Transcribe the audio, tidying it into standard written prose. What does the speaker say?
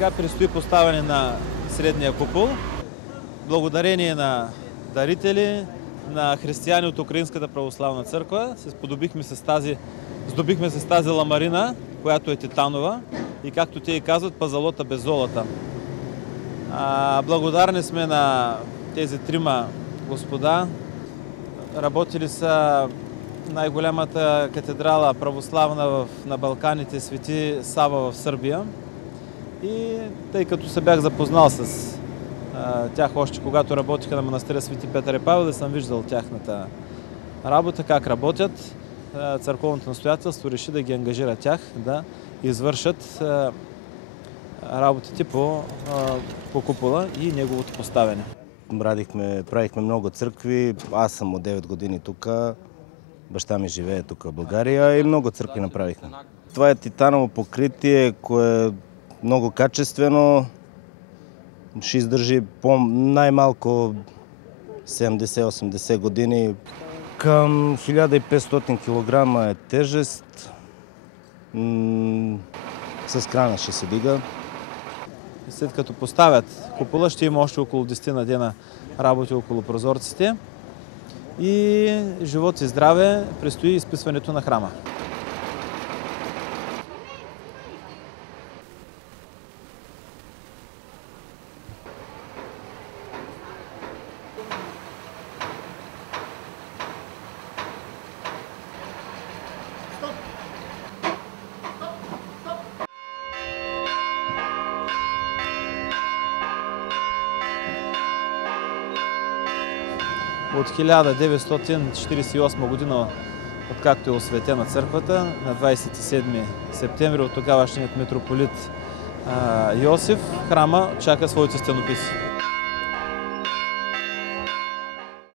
Сега предстои поставяне на средния купол. Благодарение на дарители, на християни от Украинската православна църква, се здобихме с тази ламарина, която е титанова и, както те и казват, пазалота без золота. Благодарни сме на тези трима господа. Работили са най-голямата катедрала православна на Балканите, Свети Сава в Сърбия. И тъй като се бях запознал с тях още когато работиха на манастира Свети Петър и Павел, да съм виждал тяхната работа, как работят, църковното настоятелство реши да ги ангажира тях да извършат работите по купола и неговото поставяне. Правихме много църкви, аз съм от 9 години тук, баща ми живее тук в България и много църкви направихме. Това е титаново покритие, което е много качествено, ще издържи най-малко 70-80 години. Към 1500 кг е тежест, с крана ще се дига. След като поставят купола, ще има още около 10 на дена работи около прозорците и живот и здраве предстои изписването на храма. От 1948 година, откакто е осветена църквата, на 27 септември от тогавашният митрополит Йосиф, храма чака своите стенописи.